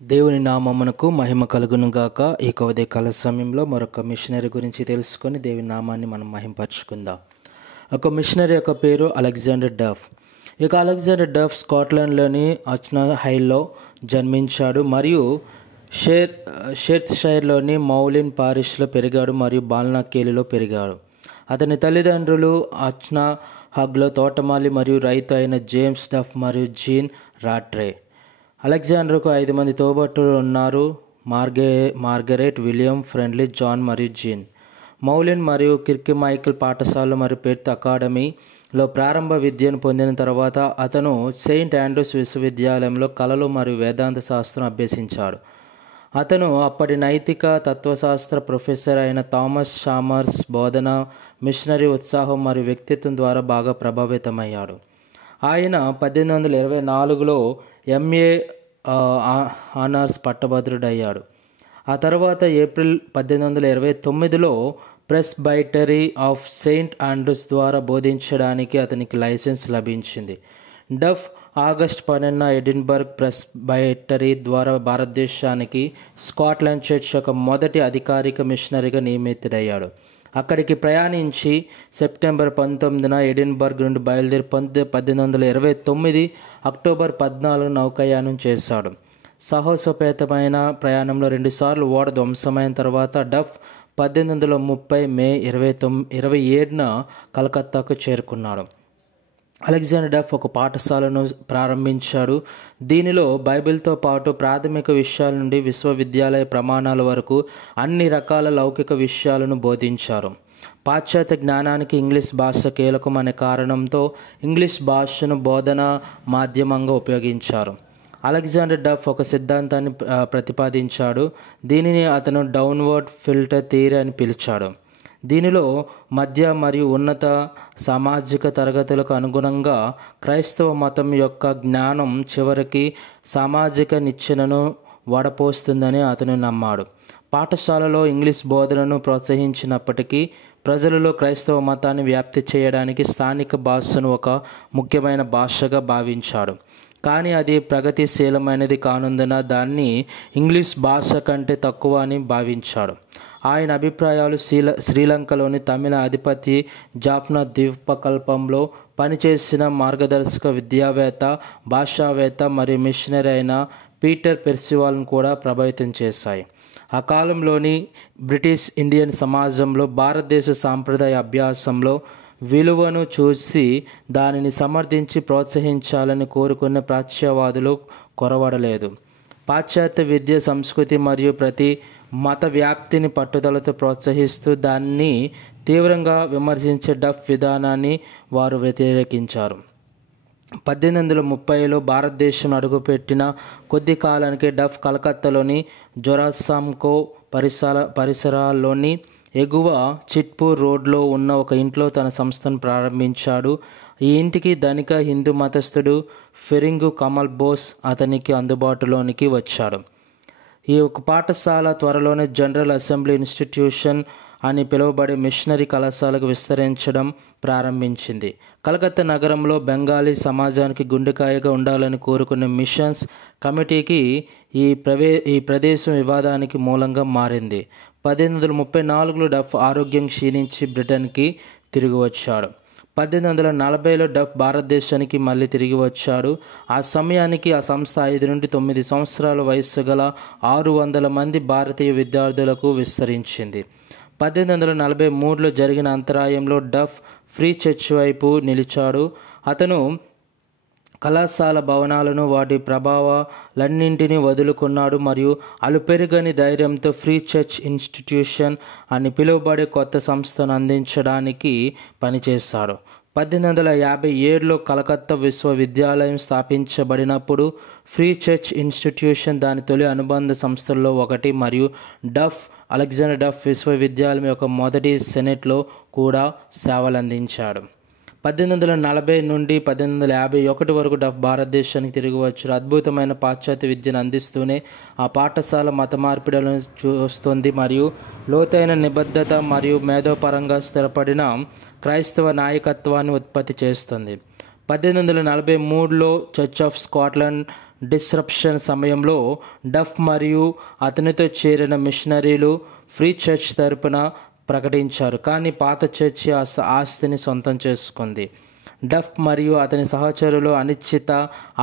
దేవుని నామమునకు మహిమ కలుగును గాక. ఈ ఉదయకాల సమయంలో మరొక మిషనరీ గురించి తెలుసుకొని దేవుని నామాన్ని మనం మహింపరచుకుందాం. ఒక మిషనరీ యొక్క పేరు అలెగ్జాండర్ డఫ్. ఇక అలెగ్జాండర్ డఫ్ స్కాట్లాండ్లోని అచ్నా హైల్లో జన్మించాడు మరియు షేర్షైర్లోని మౌలిన్ పారిష్లో పెరిగాడు మరియు బాల్నాకేలిలో పెరిగాడు. అతని తల్లిదండ్రులు అచ్నా హగ్లో తోటమాలి మరియు రైతు అయిన జేమ్స్ డఫ్ మరియు జీన్ రాట్రే. అలెగ్జాండర్కు 5 మంది తోబుట్టువులు ఉన్నారు. మార్గరెట్, విలియం, ఫ్రెండ్లీ, జాన్ మరియు జీన్. మౌలిన్ మరియు కిర్కిమైకిల్ పాఠశాలలు మరియు పెర్త్ అకాడమీలో ప్రారంభ విద్యను పొందిన తర్వాత అతను సెయింట్ ఆండ్రూస్ విశ్వవిద్యాలయంలో కళలు మరియు వేదాంత శాస్త్రం అభ్యసించాడు. అతను అప్పటి నైతిక తత్వశాస్త్ర ప్రొఫెసర్ అయిన థామస్ చామర్స్ బోధన, మిషనరీ ఉత్సాహం మరియు వ్యక్తిత్వం ద్వారా బాగా ప్రభావితమయ్యాడు. ఆయన 1824లో ఎంఏ ఆనర్స్ పట్టభద్రుడయ్యాడు. ఆ తర్వాత ఏప్రిల్ 1829లో ప్రెస్బైటరీ ఆఫ్ సెయింట్ ఆండ్రూస్ ద్వారా బోధించడానికి అతనికి లైసెన్స్ లభించింది. డఫ్ ఆగస్టు 12న ఎడిన్బర్గ్ ప్రెస్బైటరీ ద్వారా భారతదేశానికి స్కాట్లాండ్ చర్చ్ యొక్క మొదటి అధికారిక మిషనరీగా నియమితుడయ్యాడు. అక్కడికి ప్రయాణించి సెప్టెంబర్ 19న ఎడిన్బర్గ్ నుండి బయలుదేరి 1829 అక్టోబర్ 14 నౌకాయానం చేశాడు. సాహసోపేతమైన ప్రయాణంలో 2 సార్లు ఓడ ధ్వంసమైన తర్వాత డఫ్ 1830 మే 27న కలకత్తాకు చేరుకున్నాడు. అలెగ్జాండర్ డఫ్ ఒక పాఠశాలను ప్రారంభించాడు. దీనిలో బైబిల్తో పాటు ప్రాథమిక విషయాల నుండి విశ్వవిద్యాలయ ప్రమాణాల వరకు అన్ని రకాల లౌకిక విషయాలను బోధించారు. పాశ్చాత్య జ్ఞానానికి ఇంగ్లీష్ భాష కీలకం అనే కారణంతో ఇంగ్లీష్ భాషను బోధనా మాధ్యమంగా ఉపయోగించారు. అలెగ్జాండర్ డఫ్ ఒక సిద్ధాంతాన్ని ప్రతిపాదించాడు. దీనిని అతను డౌన్వర్డ్ ఫిల్టర్ థియరీ అని పిలిచాడు. దీనిలో మధ్య మరియు ఉన్నత సామాజిక తరగతులకు అనుగుణంగా క్రైస్తవ మతం యొక్క జ్ఞానం చివరికి సామాజిక నిచ్చెనను వడపోస్తుందని అతను నమ్మాడు. పాఠశాలలో ఇంగ్లీష్ బోధనను ప్రోత్సహించినప్పటికీ ప్రజలలో క్రైస్తవ మతాన్ని వ్యాప్తి చేయడానికి స్థానిక భాషను ఒక ముఖ్యమైన భాషగా భావించాడు. కానీ అది ప్రగతిశీలమైనది కానందున దాన్ని ఇంగ్లీష్ భాష కంటే తక్కువ అని భావించాడు. ఆయన అభిప్రాయాలు శ్రీలంకలోని తమిళ అధిపతి జాఫ్నా ద్వీపకల్పంలో పనిచేసిన మార్గదర్శక విద్యావేత్త, భాషావేత్త మరియు మిషనరీ అయిన పీటర్ పెర్సివాల్ను కూడా ప్రభావితం చేశాయి. ఆ కాలంలోని బ్రిటిష్ ఇండియన్ సమాజంలో భారతదేశ సాంప్రదాయ అభ్యాసంలో విలువను చూసి దానిని సమర్థించి ప్రోత్సహించాలని కోరుకునే ప్రాచ్యవాదులు కొరవడలేదు. పాశ్చాత్య విద్య, సంస్కృతి మరియు ప్రతి మత వ్యాప్తిని పట్టుదలతో ప్రోత్సహిస్తూ దాన్ని తీవ్రంగా విమర్శించే డఫ్ విధానాన్ని వారు వ్యతిరేకించారు. 1830లో భారతదేశం అడుగుపెట్టిన కొద్ది కాలానికి డఫ్ కలకత్తాలోని జొరాసాంకో పరిసరాల్లోని ఎగువ చిట్పూర్ రోడ్లో ఉన్న ఒక ఇంట్లో తన సంస్థను ప్రారంభించాడు. ఈ ఇంటికి ధనిక హిందూ మతస్థుడు ఫెరింగు కమల్ బోస్ అతనికి అందుబాటులోనికి వచ్చాడు. ఈ ఒక పాఠశాల త్వరలోనే జనరల్ అసెంబ్లీ ఇన్స్టిట్యూషన్ అని పిలువబడే మిషనరీ కళాశాలకు విస్తరించడం ప్రారంభించింది. కలకత్తా నగరంలో బెంగాలీ సమాజానికి గుండెకాయగా ఉండాలని కోరుకునే మిషన్స్ కమిటీకి ఈ ప్రదేశం వివాదానికి మూలంగా మారింది. 1834లో డఫ్ ఆరోగ్యం క్షీణించి బ్రిటన్కి తిరిగి వచ్చాడు. 1840లో డఫ్ భారతదేశానికి మళ్ళీ తిరిగి వచ్చాడు. ఆ సమయానికి ఆ సంస్థ 5 నుండి 9 సంవత్సరాల వయస్సు గల 600 మంది భారతీయ విద్యార్థులకు విస్తరించింది. 1843లో జరిగిన అంతరాయంలో డఫ్ ఫ్రీ చర్చ్ వైపు నిలిచాడు. అతను కళాశాల భవనాలను, వాటి ప్రభావాలన్నింటినీ వదులుకున్నాడు మరియు అలుపెరుగని ధైర్యంతో ఫ్రీ చర్చ్ ఇన్స్టిట్యూషన్ అని పిలువబడే కొత్త సంస్థను అందించడానికి పనిచేశాడు. 1857లో కలకత్తా విశ్వవిద్యాలయం స్థాపించబడినప్పుడు ఫ్రీ చర్చ్ ఇన్స్టిట్యూషన్ దాని తొలి అనుబంధ సంస్థల్లో ఒకటి మరియు అలెగ్జాండర్ డఫ్ విశ్వవిద్యాలయం యొక్క మొదటి సెనెట్లో కూడా సేవలందించాడు. 1840 నుండి 1851 వరకు డఫ్ భారతదేశానికి తిరిగి వచ్చారు. అద్భుతమైన పాశ్చాత్య విద్యను అందిస్తూనే ఆ పాఠశాల మత మార్పిడులను చూస్తుంది మరియు లోతైన నిబద్ధత మరియు మేధోపరంగా స్థిరపడిన క్రైస్తవ నాయకత్వాన్ని ఉత్పత్తి చేస్తుంది. 1843లో చర్చ్ ఆఫ్ స్కాట్లాండ్ డిస్రప్షన్ సమయంలో డఫ్ మరియు అతనితో చేరిన మిషనరీలు ఫ్రీ చర్చ్ తరపున ప్రకటించారు, కానీ పాత చర్చి ఆస్తిని సొంతం చేసుకుంది. డఫ్ మరియు అతని సహచరులు అనిశ్చిత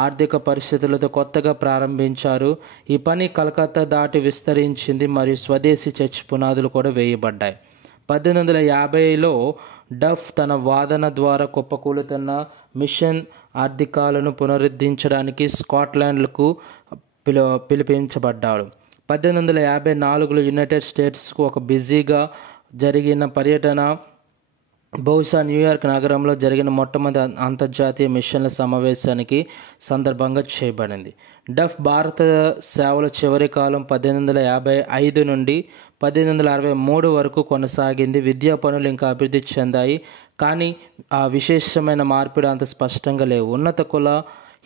ఆర్థిక పరిస్థితులతో కొత్తగా ప్రారంభించారు. ఈ పని కలకత్తా దాటి విస్తరించింది మరియు స్వదేశీ చర్చ్ పునాదులు కూడా వేయబడ్డాయి. 1850లో డఫ్ తన వాదన ద్వారా కుప్పకూలుతున్న మిషన్ ఆర్థికాలను పునరుద్ధరించడానికి స్కాట్లాండ్లకు పిలిపించబడ్డాడు. 1854లో యునైటెడ్ స్టేట్స్కు ఒక బిజీగా జరిగిన పర్యటన బహుశా న్యూయార్క్ నగరంలో జరిగిన మొట్టమొదటి అంతర్జాతీయ మిషన్ల సమావేశానికి సందర్భంగా చేయబడింది. డఫ్ భారత సేవల చివరి కాలం 1855 నుండి 1863 వరకు కొనసాగింది. విద్యా పనులు ఇంకా అభివృద్ధి చెందాయి, కానీ ఆ విశేషమైన మార్పిడి అంత స్పష్టంగా లేవు. ఉన్నత కుల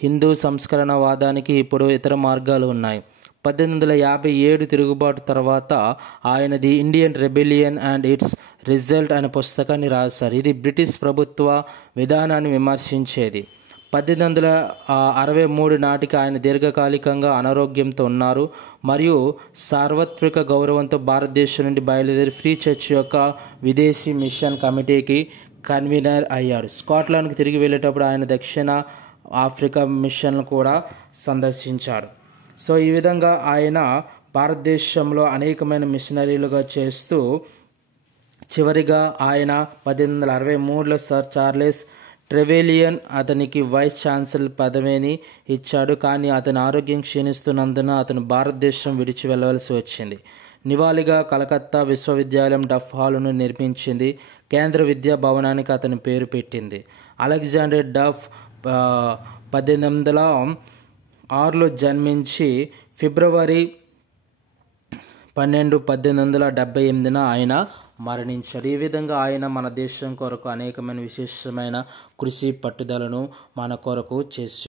హిందూ సంస్కరణవాదానికి ఇప్పుడు ఇతర మార్గాలు ఉన్నాయి. 1857 తిరుగుబాటు తర్వాత ఆయన the Indian rebellion and it's result అనే పుస్తకాన్ని రాశారు. ఇది బ్రిటిష్ ప్రభుత్వ విధానాన్ని విమర్శించేది. 1863 నాటికి ఆయన దీర్ఘకాలికంగా అనారోగ్యంతో ఉన్నారు మరియు సార్వత్రిక గౌరవంతో భారతదేశం నుండి బయలుదేరి ఫ్రీ చర్చ్ యొక్క విదేశీ మిషన్ కమిటీకి కన్వీనర్ అయ్యాడు. స్కాట్లాండ్కి తిరిగి వెళ్ళేటప్పుడు ఆయన దక్షిణ ఆఫ్రికా మిషన్లు కూడా సందర్శించాడు. సో ఈ విధంగా ఆయన భారతదేశంలో అనేకమైన మిషనరీలుగా చేస్తూ చివరిగా ఆయన 1863లో సర్ చార్లెస్ ట్రెవెలియన్ అతనికి వైస్ ఛాన్సలర్ పదవిని ఇచ్చాడు, కానీ అతని ఆరోగ్యం క్షీణిస్తున్నందున అతను భారతదేశం విడిచి వెళ్ళవలసి వచ్చింది. నివాళిగా కలకత్తా విశ్వవిద్యాలయం డఫ్ హాలును నిర్మించింది. కేంద్ర విద్యా భవనానికి అతని పేరు పెట్టింది. అలెగ్జాండర్ డఫ్ 1806లో జన్మించి ఫిబ్రవరి 12, 1878న ఆయన మరణించారు. ఈ విధంగా ఆయన మన దేశం కొరకు అనేకమైన విశేషమైన కృషి పట్టుదలను మన కొరకు చేసి